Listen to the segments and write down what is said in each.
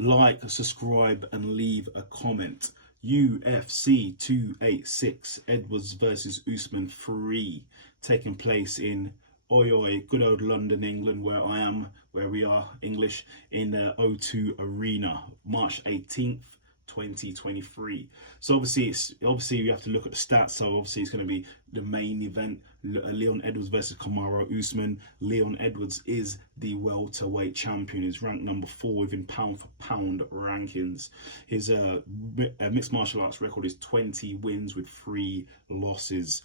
like, subscribe, and leave a comment. UFC 286, Edwards versus Usman 3, taking place in good old London, England, where we are English, in the O2 Arena, March 18th. 2023. So obviously you have to look at the stats. So obviously it's going to be the main event, Leon Edwards versus Kamaru Usman. Leon Edwards is the welterweight champion. He's ranked number 4 within pound for pound rankings. His mixed martial arts record is 20 wins with 3 losses.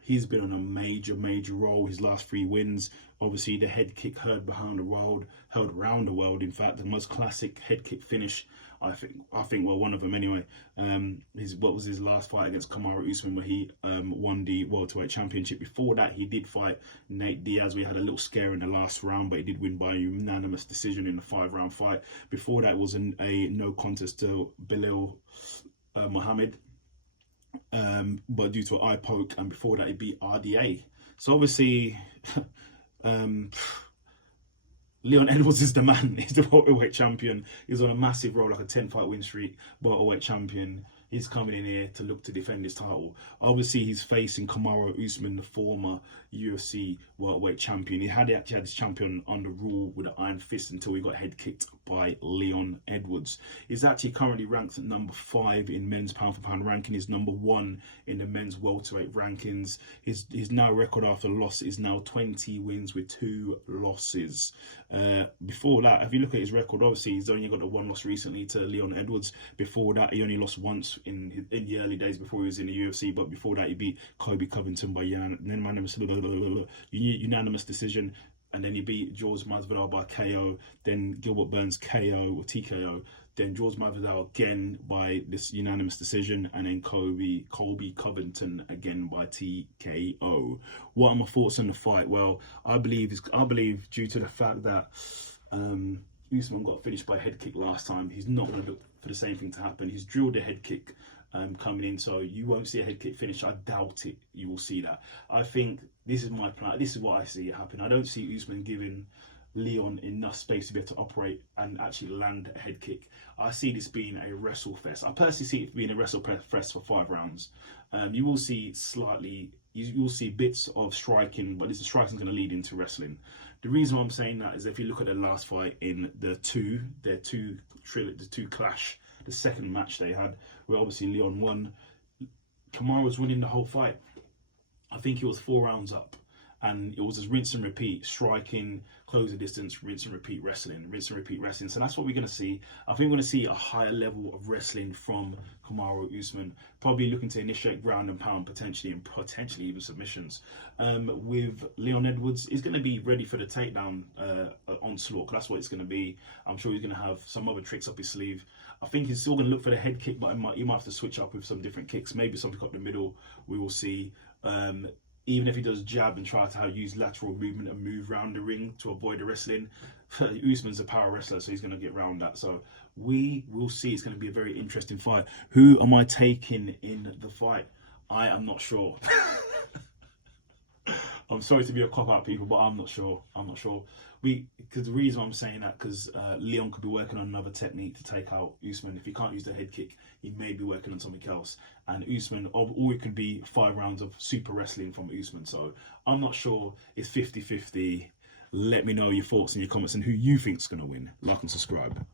He's been on a major roll. His last 3 wins, obviously the head kick heard around the world. In fact, the most classic head kick finish, I think, well, one of them anyway. What was his last fight against Kamaru Usman, where he won the welterweight championship. Before that, he did fight Nate Diaz. We had a little scare in the last round, but he did win by a unanimous decision in the 5-round fight. Before that was a no contest to Belal Muhammad, but due to an eye poke, and before that he beat RDA. So obviously, Leon Edwards is the man. He's the welterweight champion. He's on a massive roll, like a 10-fight win streak, welterweight champion. He's coming in here to look to defend his title. Obviously, he's facing Kamaru Usman, the former UFC welterweight champion. He actually had his champion on the rule with an iron fist until he got head kicked by Leon Edwards. He's actually currently ranked at number 5 in men's pound for pound ranking. He's number 1 in the men's welterweight rankings. His now record after loss is now 20 wins with 2 losses. Before that, if you look at his record, obviously he's only got the 1 loss recently to Leon Edwards. Before that, he only lost once in the early days before he was in the UFC, but before that he beat Kobe Covington by unanimous decision, and then he beat George Masvidal by KO, then Gilbert Burns KO or TKO, then George Masvidal again by this unanimous decision, and then Kobe Covington again by TKO. What are my thoughts on the fight? Well, I believe due to the fact that Usman got finished by a head kick last time, he's not going to look for the same thing to happen. He's drilled a head kick coming in, so you won't see a head kick finish. I doubt it. You will see that. I think this is my plan. This is what I see happen. I don't see Usman giving Leon enough space to be able to operate and actually land a head kick. I see this being a wrestle fest. I personally see it being a wrestle fest for 5 rounds. You will see you will see bits of striking, but the striking is going to lead into wrestling. The reason why I'm saying that is if you look at the last fight in the two clash, the second match they had, where obviously Leon won, Kamaru was winning the whole fight. I think he was 4 rounds up, and it was just rinse and repeat, striking, close the distance, rinse and repeat wrestling, rinse and repeat wrestling. So that's what we're going to see. I think we're going to see a higher level of wrestling from Kamaru Usman, probably looking to initiate ground and pound potentially, and potentially even submissions. With Leon Edwards, he's going to be ready for the takedown onslaught. That's what it's going to be. I'm sure he's going to have some other tricks up his sleeve. I think he's still going to look for the head kick, but he might have to switch up with some different kicks. Maybe something up the middle. We will see. Even if he does jab and try to use lateral movement and move around the ring to avoid the wrestling, Usman's a power wrestler, so he's going to get around that. So we will see. It's going to be a very interesting fight. Who am I taking in the fight? I am not sure. I'm sorry to be a cop-out, people, but I'm not sure. Because the reason I'm saying that, because Leon could be working on another technique to take out Usman. If he can't use the head kick, he may be working on something else. And Usman, or it could be 5 rounds of super wrestling from Usman. So I'm not sure. It's 50-50. Let me know your thoughts in your comments and who you think's going to win. Like and subscribe.